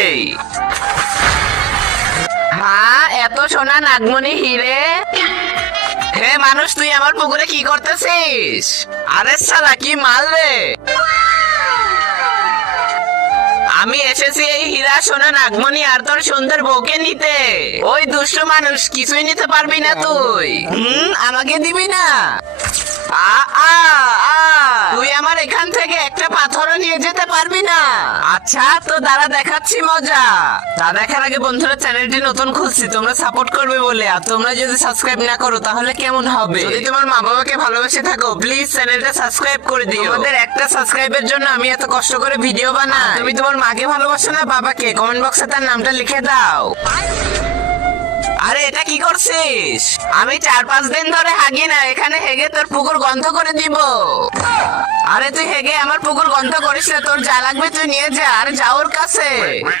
দেই। হ্যাঁ, এত সোনা নাগমণি হিরে। হে মানুষ, তুই আমার পুকুরে কি করতেছিস? আরে শালা, কি মাল রে? আমি এসেছি এই হীরা সোনা নাগমণি আর তোর সুন্দর বউকে নিতে। ওই দুষ্ট মানুষ, কিছুই নিতে পারবি না তুই। আমাকে দিবি না? আ আ আ তুই আমার এখান থেকে একটা পাথরও নিয়ে যেতে পারবি না। আচ্ছা, তো দাঁড়া, দেখাচ্ছি মজা। তা দেখার আগে বন্ধুরা, চ্যানেলটি নতুন খুলছি, তোমরা সাপোর্ট করবে বলে। আর তোমরা যদি সাবস্ক্রাইব না করো তাহলে কেমন হবে? যদি তোমার মা বাবাকে ভালোবেসে থাকো, প্লিজ চ্যানেলটা সাবস্ক্রাইব করে দিও। তোমাদের একটা সাবস্ক্রাইবের জন্য আমি এত কষ্ট করে ভিডিও বানাই। তুমি তোমার মাকে ভালোবাসো না বাবাকে? কমেন্ট বক্সে তার নামটা লিখে দাও। আরে এটা কি করছিস? আমি 4-5 দিন ধরে হাগি না, এখানে হেগে তোর পুকুর গন্ধ করে দিব। আরে তুই হেগে আমার পুকুর গন্ধ করিস না, তোর যা লাগবে তুই নিয়ে যা। আর যা ওর কাছে।